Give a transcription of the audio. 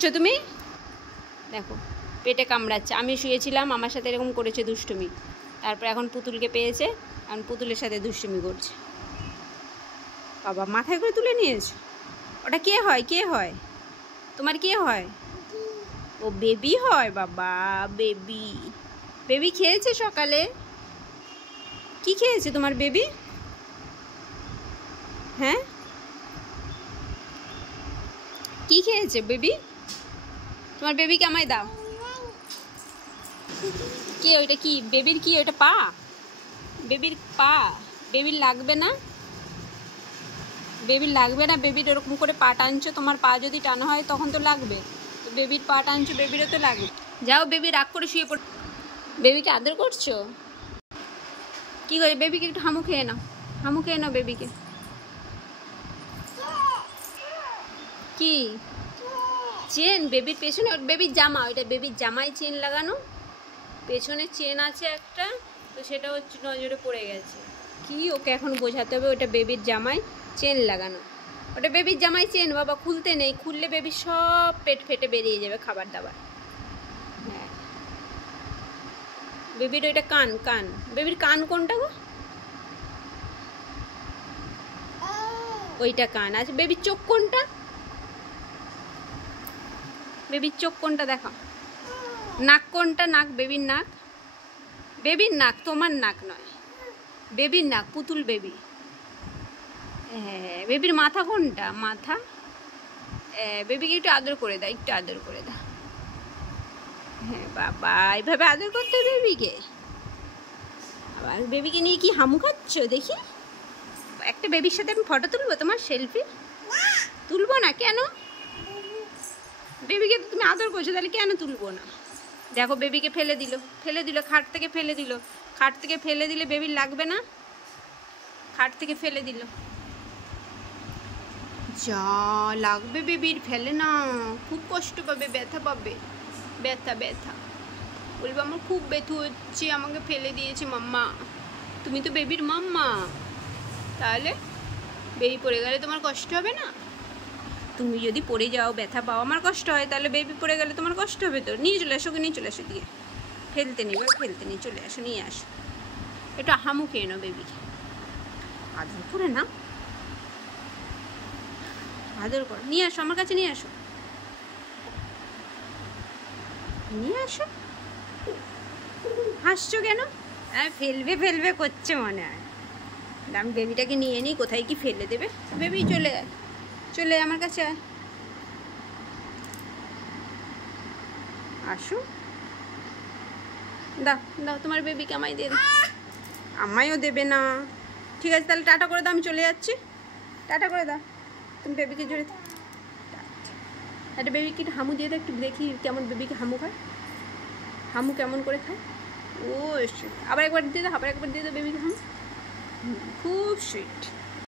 করছো তুমি? দেখো পেটে কামড়াচ্ছে। আমি শুয়েছিলাম, আমার সাথে এরকম করেছে দুষ্টুমি। তারপর এখন পুতুলকে পেয়েছে, এখন পুতুলের সাথে দুষ্টুমি করছে। বাবা মাথায় করে তুলে নিয়েছে। ওটা কে হয়? কে হয় তোমার? কে হয়? ও বেবি হয়। বাবা বেবি। বেবি খেয়েছে সকালে? কি খেয়েছে তোমার বেবি? হ্যাঁ কি খেয়েছে বেবি? তোমার বেবিকে আমায় দাও। কি ওইটা? কি বেবির? কি ওইটা পা? বেবির পা? বেবির লাগবে না? বেবির লাগবে না? বেবির ওরকম করে পা টানছো, তোমার পা যদি টানা হয় তখন তো লাগবে। তো বেবির পা টানছো, বেবিরও তো লাগবে। যাও, বেবি রাগ করে শুয়ে পড়। বেবিকে আদর করছো? কি করে? বেবিকে একটু হামু খেয়ে নাও, হামু খেয়ে নাও বেবিকে। কি চেন? বেবির পেছনে? বেবির জামা, ওইটা বেবির জামায় চেন লাগানো, পেছনে চেন আছে একটা, তো সেটা হচ্ছে নজরে পড়ে গেছে। কি ওকে এখন বোঝাতে হবে ওটা বেবির জামায় চেন লাগানো। ওটা বেবির জামায় চেন বাবা, খুলতে নেই, খুললে বেবির সব পেট ফেটে বেরিয়ে যাবে খাবার দাবার। হ্যাঁ বেবির ওইটা কান। কান বেবির কান কোনটা গো? ওইটা কান আছে। বেবির চোখ কোনটা? বেবির চোখ কোনটা দেখো। নাক কোনটা? নাক বেবির নাক। বেবির নাক, তোমার নাক নয়, বেবির নাক, পুতুল বেবি। হ্যাঁ বেবির মাথা কোনটা? মাথা। বেবিকে একটু আদর করে দাও, একটু আদর করে দাও। হ্যাঁ বাবা এইভাবে আদর করতে হবে বেবিকে। আবার বেবিকে নিয়ে কি হামু খাচ্ছ দেখি? একটা বেবির সাথে আমি ফটো তুলবো তোমার, সেলফি তুলবো না? কেন? বেবিকে তো তুমি আদর করছো, তাহলে কেন তুলবো না? দেখো বেবিকে ফেলে দিল, ফেলে দিল, খাট থেকে ফেলে দিল। খাট থেকে ফেলে দিলে বেবির লাগবে না? খাট থেকে ফেলে দিল, যা লাগবে বেবির, ফেলে না, খুব কষ্ট পাবে, ব্যথা পাবে, ব্যথা ব্যথা বলবে আমার খুব ব্যথা হচ্ছে, আমাকে ফেলে দিয়েছে মাম্মা। তুমি তো বেবির মাম্মা, তাহলে বেবি পড়ে গেলে তোমার কষ্ট হবে না? তুমি যদি পড়ে যাও, ব্যথা পাও, আমার কষ্ট হয়, তাহলে বেবি পড়ে গেলে তোমার কষ্ট হবে তো। নিয়ে চলে আসো, নিয়ে চলে আসো, দিয়ে ফেলতে নেই, ফেলতে নেই, চলে আসো, নিয়ে আসো। একটু হামু খেয়ে নাও বেবিকে, আদর করে না, আদর করো, নিয়ে আসো আমার কাছে, নিয়ে আসো, নিয়ে আসো। হাসছো কেন? ফেলবে ফেলবে করছে মনে হয়। আমি বেবিটাকে নিয়ে নিই, কোথায় কি ফেলে দেবে। বেবি চলে আয়, চলে আমার কাছে আয়, আসো, দাও দাও তোমার বেবিকে আমায় দিয়ে দাও। আমায়ও দেবে না? ঠিক আছে তাহলে টাটা করে দাও, আমি চলে যাচ্ছি। টাটা করে দাও, তুমি বেবিকে জোরে। একটা বেবিকে একটু হামু দিয়ে দাও, একটু দেখি কেমন বেবিকে হামু খায়, হামু কেমন করে খায়। ও আবার একবার দিয়ে দাও, আবার একবার দিয়ে দাও বেবিকে হামু। খুব সুইট।